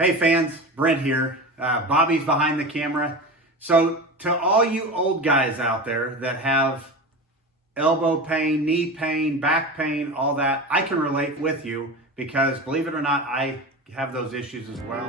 Hey fans, Brent here. Bobby's behind the camera. So to all you old guys out there that have elbow pain, knee pain, back pain, all that, I can relate with you because believe it or not, I have those issues as well.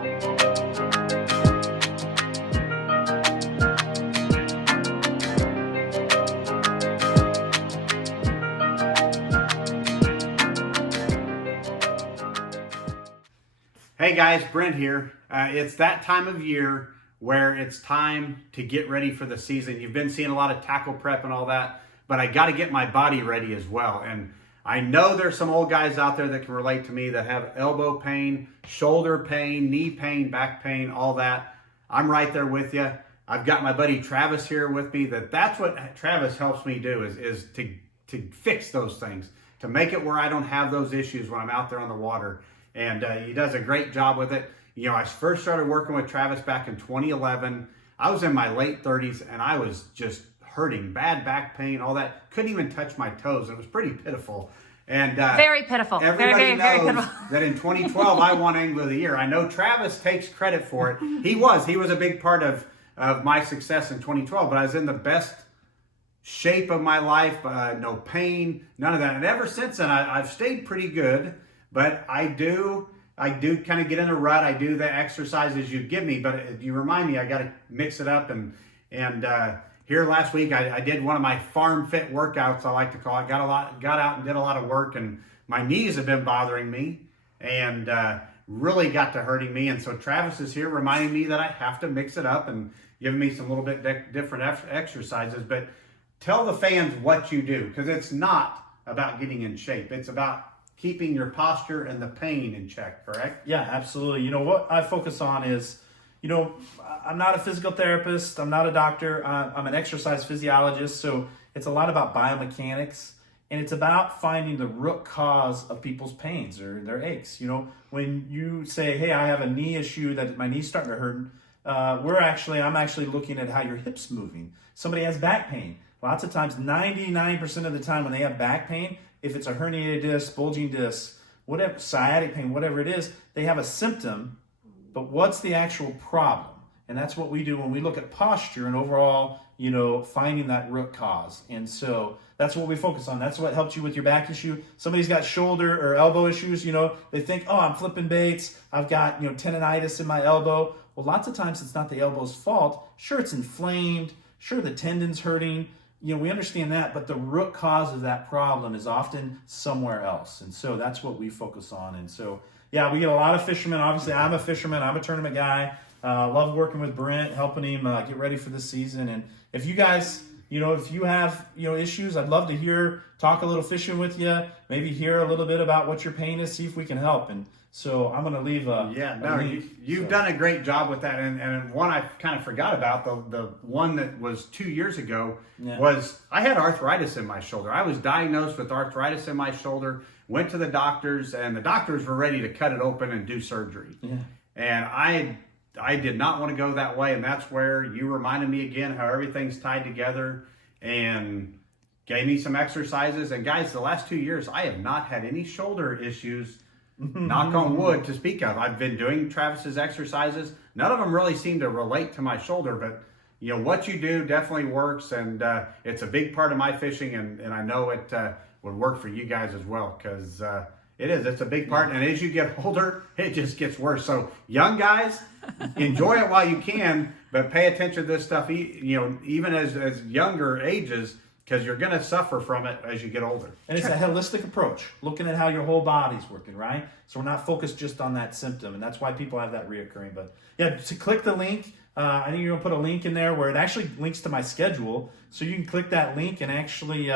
Hey guys, Brent here. It's that time of year where it's time to get ready for the season. You've been seeing a lot of tackle prep and all that, but I got to get my body ready as well. And I know there's some old guys out there that can relate to me that have elbow pain, shoulder pain, knee pain, back pain, all that. I'm right there with you. I've got my buddy Travis here with me. That's what Travis helps me do is to fix those things, to make it where I don't have those issues when I'm out there on the water. And he does a great job with it. You know, I first started working with Travis back in 2011. I was in my late 30s and I was just hurting, bad back pain, all that. Couldn't even touch my toes. It was pretty pitiful. And very pitiful. Everybody very knows pitiful. that in 2012 I won Angler of the Year. I know Travis takes credit for it. He was a big part of my success in 2012. But I was in the best shape of my life, no pain, none of that. And ever since then, I've stayed pretty good. But I do kind of get in a rut. I do the exercises you give me, but you remind me I got to mix it up. And here last week I did one of my farm fit workouts, I like to call it. Got out and did a lot of work, and my knees have been bothering me and really got to hurting me. And so Travis is here reminding me that I have to mix it up and giving me some little bit different exercises. But tell the fans what you do, because it's not about getting in shape. It's about keeping your posture and the pain in check, correct? Yeah, absolutely. You know, what I focus on is, you know, I'm not a physical therapist. I'm not a doctor. I'm an exercise physiologist. So it's a lot about biomechanics, and it's about finding the root cause of people's pains or their aches. You know, when you say, hey, I have a knee issue that my knee's starting to hurt, I'm actually looking at how your hip's moving. Somebody has back pain. Lots of times, 99% of the time when they have back pain, if it's a herniated disc, bulging disc, whatever, sciatic pain, whatever it is, they have a symptom, but what's the actual problem? And that's what we do when we look at posture and overall, you know, finding that root cause. And so that's what we focus on. That's what helps you with your back issue. Somebody's got shoulder or elbow issues, you know, they think, oh, I'm flipping baits, I've got, you know, tendonitis in my elbow. Well, lots of times it's not the elbow's fault. Sure, it's inflamed. Sure, the tendon's hurting. You know, we understand that, but the root cause of that problem is often somewhere else. And so that's what we focus on. And so, yeah, we get a lot of fishermen. Obviously, I'm a fisherman. I'm a tournament guy. Love working with Brent, helping him get ready for the season. And if you guys, you know, if you have, you know, issues, I'd love to talk a little fishing with you, maybe hear a little bit about what your pain is, see if we can help. And so I'm going to leave you've done a great job with that. And one I kind of forgot about, the one that was 2 years ago, was I had arthritis in my shoulder. I was diagnosed with arthritis in my shoulder, went to the doctors, and the doctors were ready to cut it open and do surgery. Yeah. And I did not want to go that way, and that's where you reminded me again how everything's tied together and gave me some exercises. And guys, the last 2 years, I have not had any shoulder issues, knock on wood, to speak of. I've been doing Travis's exercises. None of them really seem to relate to my shoulder, but you know, what you do definitely works, and it's a big part of my fishing, and I know it would work for you guys as well, because it's a big part. And as you get older, it just gets worse. So young guys, enjoy it while you can, but pay attention to this stuff, you know, even as younger ages, because you're going to suffer from it as you get older. And it's a holistic approach, looking at how your whole body's working, right? So we're not focused just on that symptom, and that's why people have that reoccurring. But yeah, to click the link, I think you're going to put a link in there where it actually links to my schedule. So you can click that link and actually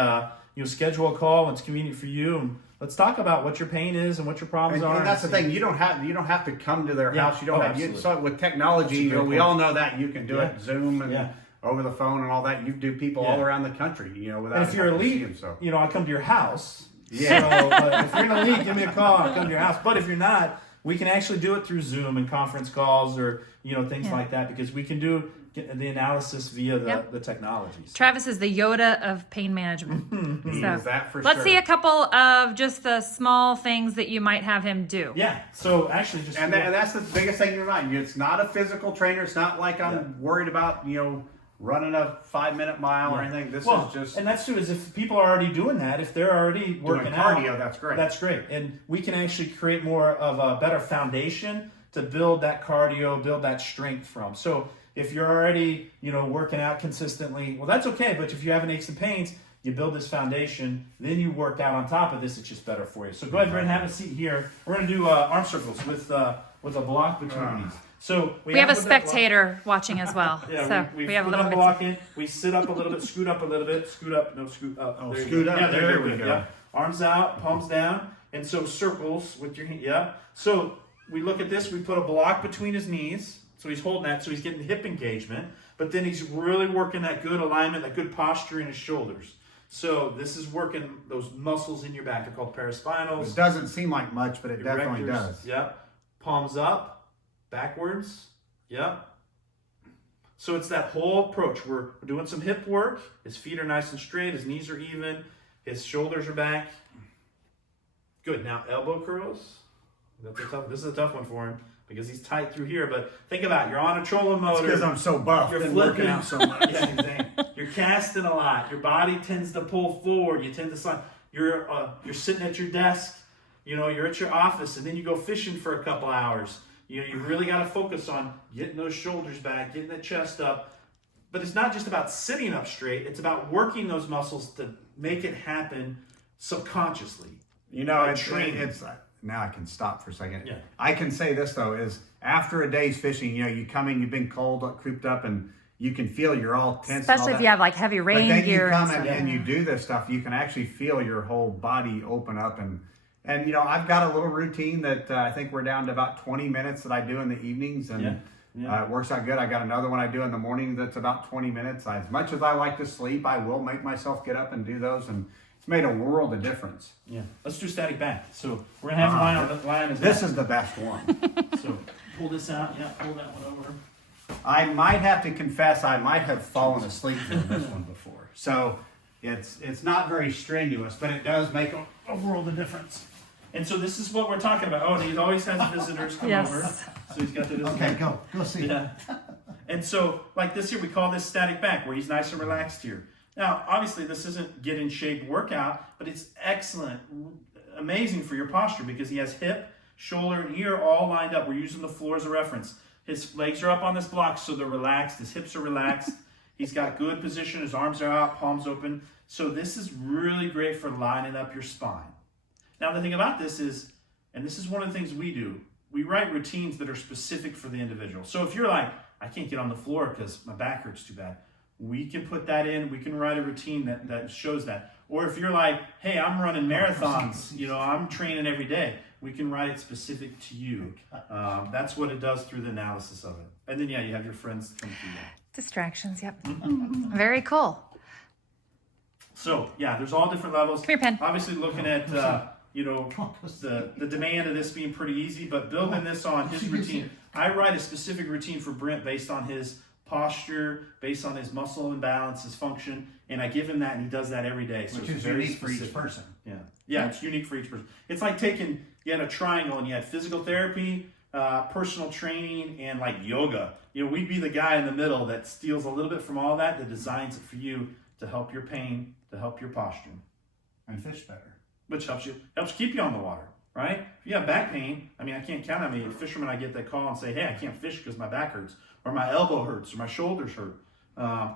schedule a call when it's convenient for you. And let's talk about what your pain is and what your problems are. And that's the thing. You don't have to come to their house. You don't have. So with technology, you know, we all know that you can do it Zoom and over the phone and all that. You do people all around the country, you know, without. And if you're a lead, you know, I come to your house. Yeah. So, but if you're in a league, give me a call. I'll come to your house. But if you're not, We can actually do it through Zoom and conference calls or, things like that, because we can do the analysis via the technologies. Travis is the Yoda of pain management. He is that for let's sure. see a couple of just the small things that you might have him do. Yeah. So actually, just and that's the biggest thing in your mind. It's not a physical trainer. It's not like I'm worried about running a 5-minute mile or anything. This is just, and that's true. Is if people are already doing that, if they're already working cardio, out, that's great. That's great, and we can actually create more of a better foundation to build that cardio, build that strength from. So if you're already, working out consistently, well, that's okay. But if you're having aches and pains, you build this foundation, then you work out on top of this. It's just better for you. So go ahead, Brent, have a seat here. We're going to do arm circles with a block between these. So we have a spectator watching as well. So we have a little bit. Block in. We sit up a little bit, scoot up a little bit, scoot up, no, scoot up. Oh, scoot up. Yeah, there we go. Yeah. Arms out, palms down, and so circles with your hand. Yeah. So we look at this. We put a block between his knees. So he's holding that, so he's getting hip engagement, but then he's really working that good alignment, that good posture in his shoulders. So this is working those muscles in your back. They're called paraspinals. It doesn't seem like much, but it definitely does. Yep. Palms up, backwards. Yep. So it's that whole approach. We're doing some hip work. His feet are nice and straight. His knees are even. His shoulders are back. Good. Now elbow curls. This is a tough one for him, because he's tight through here, but think about it. You're on a trolling motor. Because I'm so buff. You're flipping out so much. You're casting a lot. Your body tends to pull forward. You tend to slide. You're sitting at your desk. You're at your office, and then you go fishing for a couple hours. You really got to focus on getting those shoulders back, getting that chest up. But it's not just about sitting up straight. It's about working those muscles to make it happen subconsciously. It's now I can stop for a second. Yeah. I can say this though, is after a day's fishing, you come in, you've been cold, cooped up, and you can feel you're all tense. Especially if you have like heavy rain but then gear. You come and you do this stuff, you can actually feel your whole body open up. And I've got a little routine that I think we're down to about 20 minutes that I do in the evenings, and it works out good. I got another one I do in the morning that's about 20 minutes. As much as I like to sleep, I will make myself get up and do those, and it's made a world of difference. Yeah, let's do static back. So we're gonna have a line on the line as this is the best one. So pull this out. Yeah, pull that one over. I might have to confess, I might have fallen asleep from this one before. So it's not very strenuous, but it does make a world of difference. And so this is what we're talking about. Oh, he always has visitors come over. So he's got the visitor. Okay, go see. Yeah. And so like this here, we call this static back, where he's nice and relaxed here. Now, obviously, this isn't get in shape workout, but it's excellent, amazing for your posture, because he has hip, shoulder, and ear all lined up. We're using the floor as a reference. His legs are up on this block, so they're relaxed. His hips are relaxed. He's got good position. His arms are out, palms open. So this is really great for lining up your spine. Now, the thing about this is, and this is one of the things we do, we write routines that are specific for the individual. So if you're like, I can't get on the floor because my back hurts too bad, we can put that in. We can write a routine that shows that. Or if you're like, hey, I'm running marathons, I'm training every day, we can write it specific to you. That's what it does through the analysis of it. And then, you have your friends come through that. Distractions, yep. Very cool. So, there's all different levels. Come here, Pen. Obviously, looking at, the demand of this being pretty easy, but building this on his routine. I write a specific routine for Brent based on his posture, based on his muscle imbalance, his function, and I give him that, and he does that every day. So Which it's is very unique specific. for each person. Yeah, it's unique for each person. It's like you had a triangle, and you had physical therapy, personal training, and like yoga. We'd be the guy in the middle that steals a little bit from all that designs it for you to help your pain, to help your posture. And fish better. Which helps keep you on the water, right? If you have back pain, I can't count how many fishermen I get that call and say, hey, I can't fish because my back hurts, or my elbow hurts, or my shoulders hurt.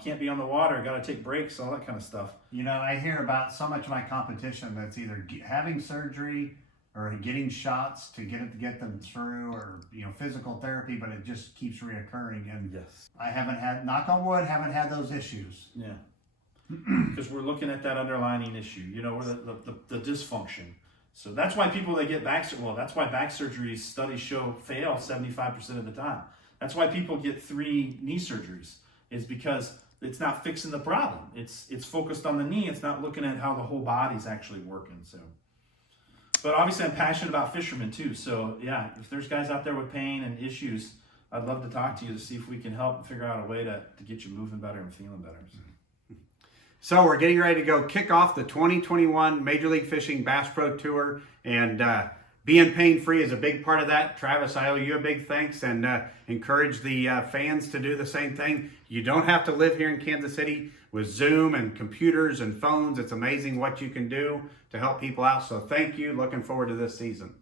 Can't be on the water, got to take breaks, all that kind of stuff. I hear about so much of my competition that's either having surgery or getting shots to get them through, or physical therapy, but it just keeps reoccurring. And yes, I haven't had, knock on wood, haven't had those issues. Yeah. Because we're looking at that underlying issue, or the dysfunction. So that's why people that get that's why back surgery studies show fail 75% of the time. That's why people get 3 knee surgeries, is because it's not fixing the problem. It's focused on the knee. It's not looking at how the whole body's actually working. So But obviously I'm passionate about fishermen too. So yeah, if there's guys out there with pain and issues, I'd love to talk to you to see if we can help and figure out a way to get you moving better and feeling better. So we're getting ready to go kick off the 2021 Major League Fishing Bass Pro Tour, and being pain-free is a big part of that. Travis, I owe you a big thanks, and encourage the fans to do the same thing. You don't have to live here in Kansas City. With Zoom and computers and phones, it's amazing what you can do to help people out. So thank you. Looking forward to this season.